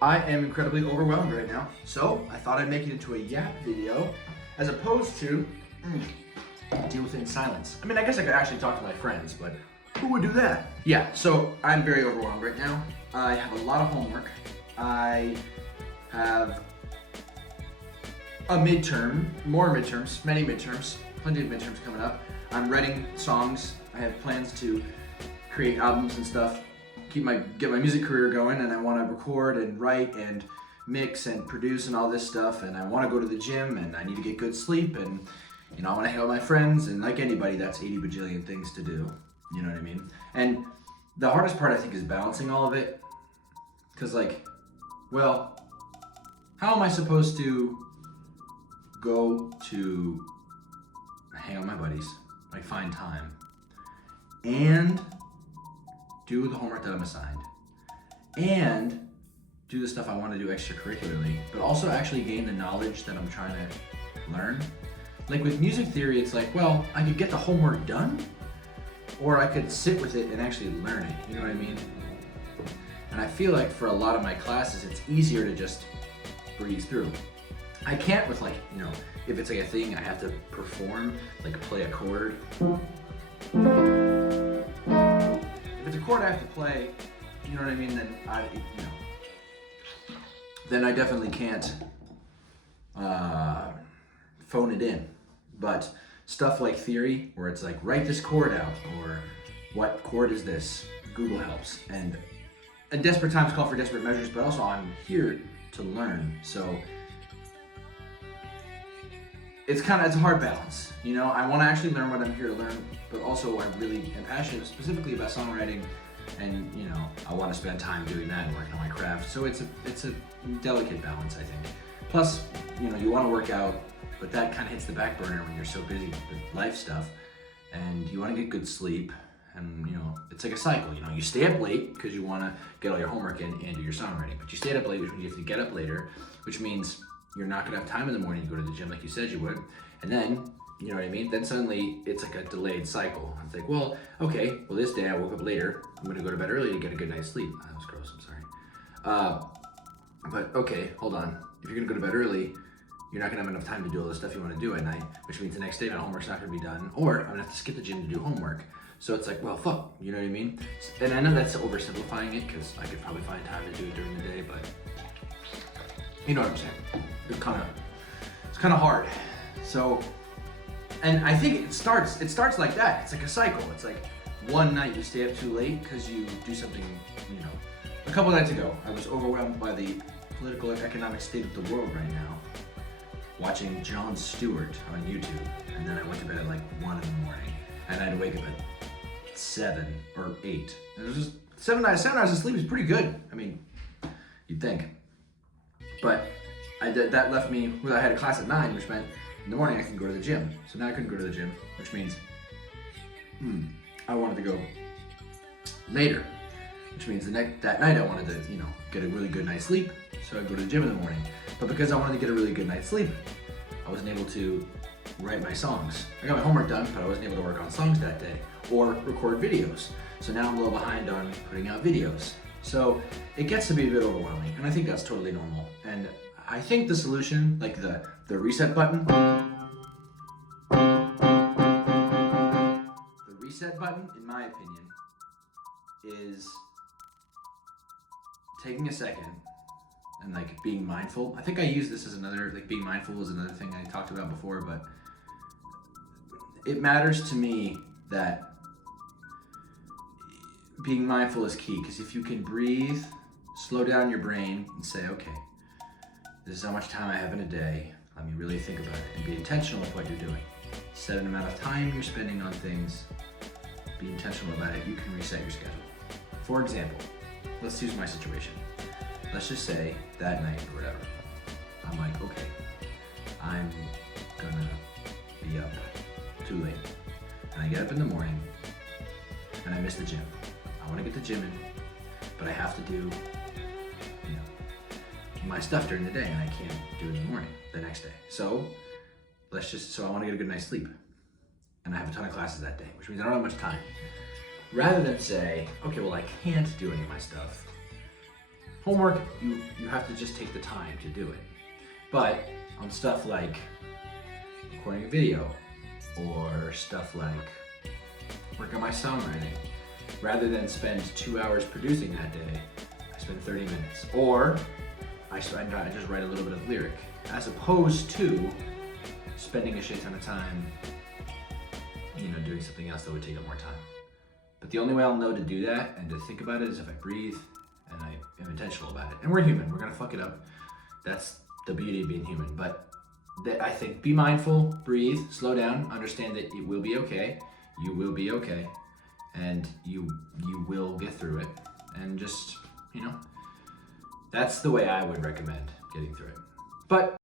I am incredibly overwhelmed right now, so I thought I'd make it into a yap video as opposed to deal with it in silence. I mean, I guess I could actually talk to my friends, but who would do that? Yeah, so I'm very overwhelmed right now. I have a lot of homework. I have a midterm, more midterms, many midterms, plenty of midterms coming up. I'm writing songs. I have plans to create albums and stuff, get my music career going, and I want to record and write and mix and produce and all this stuff, and I want to go to the gym, and I need to get good sleep, and I want to hang out with my friends, and like anybody, that's 80 bajillion things to do. You know what I mean? And the hardest part, I think, is balancing all of it, because well, how am I supposed to go to hang out with my buddies, find time, and do the homework that I'm assigned, and do the stuff I want to do extracurricularly, but also actually gain the knowledge that I'm trying to learn? Like with music theory, it's like, well, I could get the homework done, or I could sit with it and actually learn it, you know what I mean? And I feel like for a lot of my classes, it's easier to just breeze through. I can't with if it's a thing I have to perform, play a chord. If it's a chord I have to play, you know what I mean, then I definitely can't phone it in. But stuff like theory, where it's write this chord out, or what chord is this? Google helps. And desperate times call for desperate measures, but also I'm here to learn. So it's a hard balance. I want to actually learn what I'm here to learn, but also I really am passionate specifically about songwriting, and I want to spend time doing that and working on my craft. So it's a delicate balance, I think. Plus, you want to work out, but that kind of hits the back burner when you're so busy with life stuff, and you want to get good sleep, and it's like a cycle. You stay up late because you want to get all your homework in and do your songwriting, but you stayed up late, which means you have to get up later, which means you're not gonna have time in the morning to go to the gym like you said you would, and then, you know what I mean? Then suddenly it's like a delayed cycle. It's like, well, okay, this day I woke up later. I'm gonna go to bed early to get a good night's sleep. That was gross, I'm sorry. But okay, hold on. If you're gonna go to bed early, you're not gonna have enough time to do all the stuff you wanna do at night, which means the next day my homework's not gonna be done, or I'm gonna have to skip the gym to do homework. So it's like, well, fuck, you know what I mean? And I know that's oversimplifying it, because I could probably find time to do it during the day, but you know what I'm saying? It's kind of hard. So, and I think it starts like that. It's like a cycle. It's like one night you stay up too late because you do something, A couple nights ago, I was overwhelmed by the political and economic state of the world right now, watching Jon Stewart on YouTube, and then I went to bed at 1 in the morning, and I had to wake up at 7 or 8. And it was just 7 hours of sleep is pretty good. I mean, you'd think. But that left me, I had a class at 9, which meant in the morning I can go to the gym. So now I couldn't go to the gym, which means I wanted to go later, which means that night I wanted to, get a really good night's sleep, so I'd go to the gym in the morning. But because I wanted to get a really good night's sleep, I wasn't able to write my songs. I got my homework done, but I wasn't able to work on songs that day or record videos. So now I'm a little behind on putting out videos. So it gets to be a bit overwhelming, and I think that's totally normal. And I think the solution, the reset button, in my opinion, is taking a second and being mindful. I think I use this as another, being mindful is another thing I talked about before, but it matters to me that being mindful is key, because if you can breathe, slow down your brain and say, okay, this is how much time I have in a day. Let me really think about it and be intentional with what you're doing. Set an amount of time you're spending on things. Be intentional about it. You can reset your schedule. For example, let's use my situation. Let's just say that night or whatever, I'm like, okay, I'm gonna be up too late. And I get up in the morning and I miss the gym. I wanna get the gym in, but I have to do, my stuff during the day, and I can't do it in the morning the next day. So I wanna get a good night's sleep. And I have a ton of classes that day, which means I don't have much time. Rather than say, okay, well, I can't do any of my stuff, Homework, you have to just take the time to do it. But on stuff like recording a video or stuff like work on my songwriting, rather than spend 2 hours producing that day, I spend 30 minutes. Or I just write a little bit of lyric, as opposed to spending a shit ton of time, doing something else that would take up more time. But the only way I'll know to do that and to think about it is if I breathe and I am intentional about it. And we're human, we're gonna fuck it up. That's the beauty of being human. But I think be mindful, breathe, slow down, understand that it will be okay. You will be okay. And you will get through it. And just, that's the way I would recommend getting through it. But